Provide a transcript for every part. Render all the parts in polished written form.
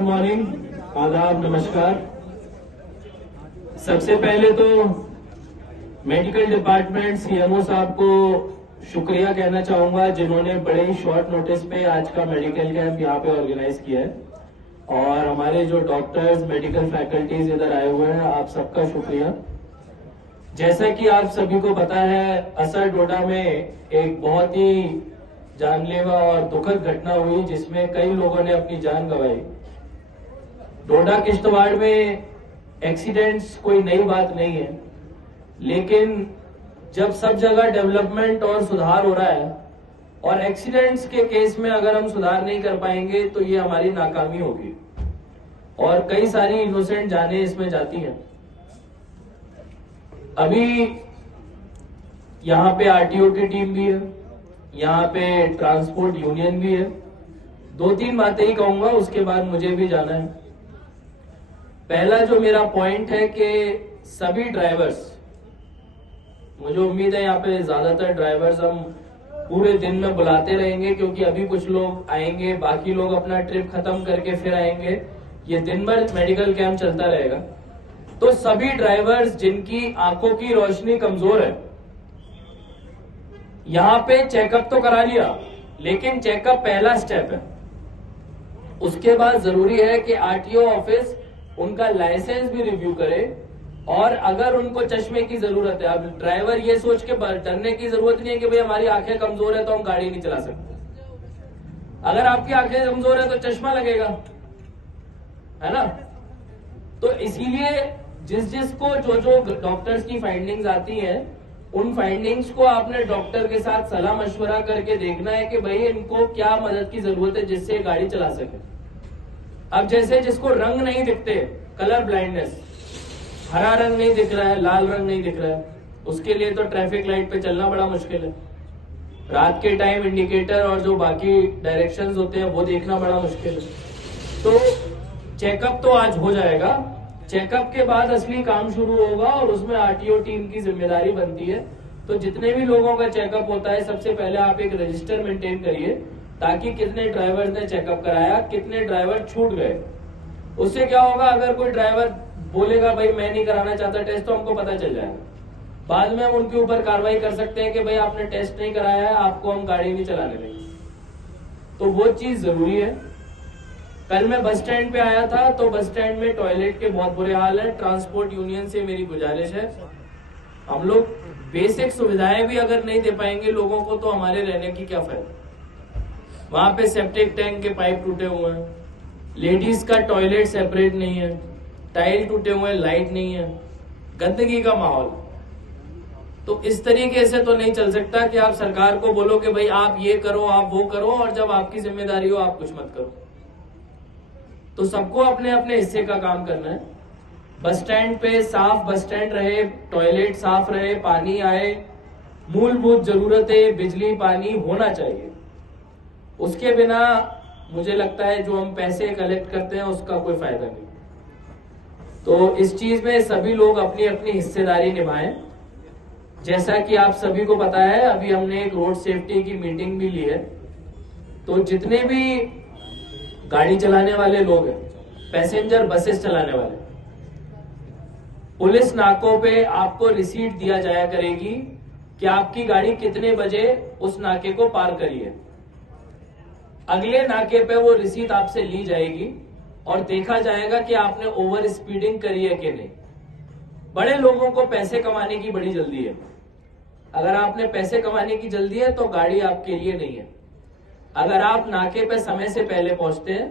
Good morning, आदाब, नमस्कार। सबसे पहले तो मेडिकल डिपार्टमेंट सीएमओ साहब को शुक्रिया कहना चाहूंगा, जिन्होंने बड़े ही शॉर्ट नोटिस पे आज का मेडिकल कैंप यहाँ पे ऑर्गेनाइज किया है। और हमारे जो डॉक्टर्स, मेडिकल फैकल्टीज इधर आए हुए हैं, आप सबका शुक्रिया। जैसा कि आप सभी को पता है, असर डोडा में एक बहुत ही जानलेवा और दुखद घटना हुई, जिसमें कई लोगों ने अपनी जान गंवाई। डोडा किश्तवाड़ में एक्सीडेंट्स कोई नई बात नहीं है, लेकिन जब सब जगह डेवलपमेंट और सुधार हो रहा है और एक्सीडेंट्स के केस में अगर हम सुधार नहीं कर पाएंगे तो ये हमारी नाकामी होगी और कई सारी इनोसेंट जानें इसमें जाती हैं। अभी यहाँ पे आरटीओ की टीम भी है, यहाँ पे ट्रांसपोर्ट यूनियन भी है। 2-3 बातें ही कहूंगा, उसके बाद मुझे भी जाना है। पहला जो मेरा पॉइंट है कि सभी ड्राइवर्स, मुझे उम्मीद है यहाँ पे ज्यादातर ड्राइवर्स हम पूरे दिन में बुलाते रहेंगे, क्योंकि अभी कुछ लोग आएंगे, बाकी लोग अपना ट्रिप खत्म करके फिर आएंगे। ये दिन भर मेडिकल कैंप चलता रहेगा। तो सभी ड्राइवर्स जिनकी आंखों की रोशनी कमजोर है, यहाँ पे चेकअप तो करा लिया, लेकिन चेकअप पहला स्टेप है। उसके बाद जरूरी है कि आरटीओ ऑफिस उनका लाइसेंस भी रिव्यू करे, और अगर उनको चश्मे की जरूरत है, अब ड्राइवर ये सोच के डरने की जरूरत नहीं है कि भाई हमारी आंखें कमजोर है तो हम गाड़ी नहीं चला सकते। अगर आपकी आंखें कमजोर है तो चश्मा लगेगा, है ना। तो इसीलिए जिसको जो डॉक्टर्स की फाइंडिंग्स आती हैं, उन फाइंडिंग्स को आपने डॉक्टर के साथ सलाह मशवरा करके देखना है कि भाई इनको क्या मदद की जरूरत है जिससे गाड़ी चला सके। अब जैसे जिसको रंग नहीं दिखते, कलर ब्लाइंडनेस, हरा रंग नहीं दिख रहा है, लाल रंग नहीं दिख रहा है, उसके लिए तो ट्रैफिक लाइट पे चलना बड़ा मुश्किल है। रात के टाइम इंडिकेटर और जो बाकी डायरेक्शंस होते हैं वो देखना बड़ा मुश्किल है। तो चेकअप तो आज हो जाएगा, चेकअप के बाद असली काम शुरू होगा और उसमें आरटीओ टीम की जिम्मेदारी बनती है। तो जितने भी लोगों का चेकअप होता है, सबसे पहले आप एक रजिस्टर मेंटेन करिए, ताकि कितने ड्राइवर्स ने चेकअप कराया, कितने ड्राइवर छूट गए। उससे क्या होगा, अगर कोई ड्राइवर बोलेगा भाई मैं नहीं कराना चाहता टेस्ट, तो हमको पता चल जाएगा। बाद में हम उनके ऊपर कार्रवाई कर सकते हैं कि भाई आपने टेस्ट नहीं कराया है, आपको हम गाड़ी नहीं चलाने देंगे। तो वो चीज जरूरी है। कल मैं बस स्टैंड पे आया था, तो बस स्टैंड में टॉयलेट के बहुत बुरे हाल है। ट्रांसपोर्ट यूनियन से मेरी गुजारिश है, हम लोग बेसिक सुविधाएं भी अगर नहीं दे पाएंगे लोगों को, तो हमारे रहने की क्या फायदा। वहां पे सेप्टिक टैंक के पाइप टूटे हुए हैं, लेडीज का टॉयलेट सेपरेट नहीं है, टाइल टूटे हुए हैं, लाइट नहीं है, गंदगी का माहौल। तो इस तरीके से तो नहीं चल सकता कि आप सरकार को बोलो कि भाई आप ये करो, आप वो करो, और जब आपकी जिम्मेदारी हो आप कुछ मत करो। तो सबको अपने अपने हिस्से का काम करना है। बस स्टैंड पे साफ बस स्टैंड रहे, टॉयलेट साफ रहे, पानी आए, मूलभूत जरूरतें बिजली पानी होना चाहिए। उसके बिना मुझे लगता है जो हम पैसे कलेक्ट करते हैं उसका कोई फायदा नहीं। तो इस चीज में सभी लोग अपनी अपनी हिस्सेदारी निभाएं। जैसा कि आप सभी को पता है, अभी हमने एक रोड सेफ्टी की मीटिंग भी ली है। तो जितने भी गाड़ी चलाने वाले लोग हैं, पैसेंजर बसेस चलाने वाले, पुलिस नाकों पे आपको रिसीट दिया जाया करेगी कि आपकी गाड़ी कितने बजे उस नाके को पार करी है। अगले नाके पे वो रिसीट आपसे ली जाएगी और देखा जाएगा कि आपने ओवर स्पीडिंग करी है कि नहीं। बड़े लोगों को पैसे कमाने की बड़ी जल्दी है। अगर आपने पैसे कमाने की जल्दी है तो गाड़ी आपके लिए नहीं है। अगर आप नाके पे समय से पहले पहुंचते हैं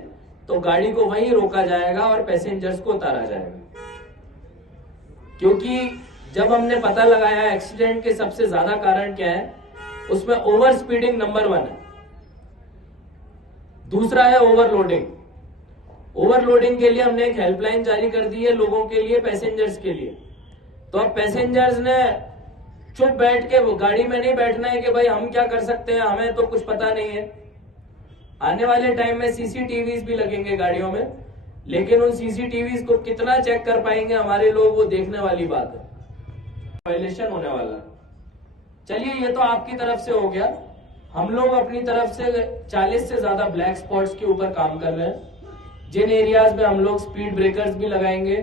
तो गाड़ी को वहीं रोका जाएगा और पैसेंजर्स को उतारा जाएगा। क्योंकि जब हमने पता लगाया एक्सीडेंट के सबसे ज्यादा कारण क्या है, उसमें ओवर स्पीडिंग नंबर 1 है, दूसरा है ओवरलोडिंग। ओवरलोडिंग के लिए हमने एक हेल्पलाइन जारी कर दी है लोगों के लिए, पैसेंजर्स के लिए। तो अब पैसेंजर्स ने चुप बैठ के गाड़ी में नहीं बैठना है कि भाई हम क्या कर सकते हैं, हमें तो कुछ पता नहीं है। आने वाले टाइम में सीसीटीवीज भी लगेंगे गाड़ियों में, लेकिन उन सीसीटीवीज को कितना चेक कर पाएंगे हमारे लोग, वो देखने वाली बात है। वायलेशन होने वाला है। चलिए, ये तो आपकी तरफ से हो गया। हम लोग अपनी तरफ से 40 से ज्यादा ब्लैक स्पॉट्स के ऊपर काम कर रहे हैं। जिन एरियाज में हम लोग स्पीड ब्रेकर्स भी लगाएंगे,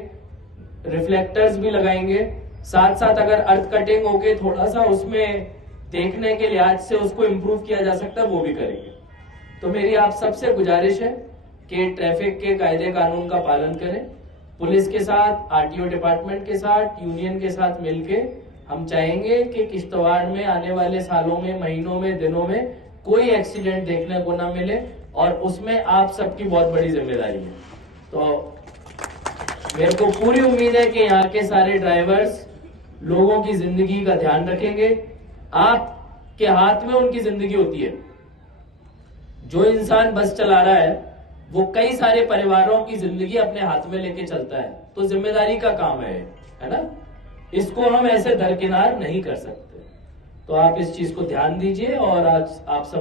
रिफ्लेक्टर्स भी लगाएंगे, साथ साथ अगर अर्थ कटिंग होके थोड़ा सा उसमें देखने के लिहाज से उसको इम्प्रूव किया जा सकता है वो भी करेंगे। तो मेरी आप सबसे गुजारिश है कि ट्रैफिक के कायदे कानून का पालन करें। पुलिस के साथ, आरटीओ डिपार्टमेंट के साथ, यूनियन के साथ मिलके हम चाहेंगे कि किश्तवाड़ में आने वाले सालों में, महीनों में, दिनों में कोई एक्सीडेंट देखने को ना मिले, और उसमें आप सबकी बहुत बड़ी जिम्मेदारी है। तो मेरे को पूरी उम्मीद है कि यहाँ के सारे ड्राइवर्स लोगों की जिंदगी का ध्यान रखेंगे। आपके हाथ में उनकी जिंदगी होती है। जो इंसान बस चला रहा है वो कई सारे परिवारों की जिंदगी अपने हाथ में लेके चलता है, तो जिम्मेदारी का काम है ना। इसको हम ऐसे दरकिनार नहीं कर सकते। तो आप इस चीज को ध्यान दीजिए, और आज आप सब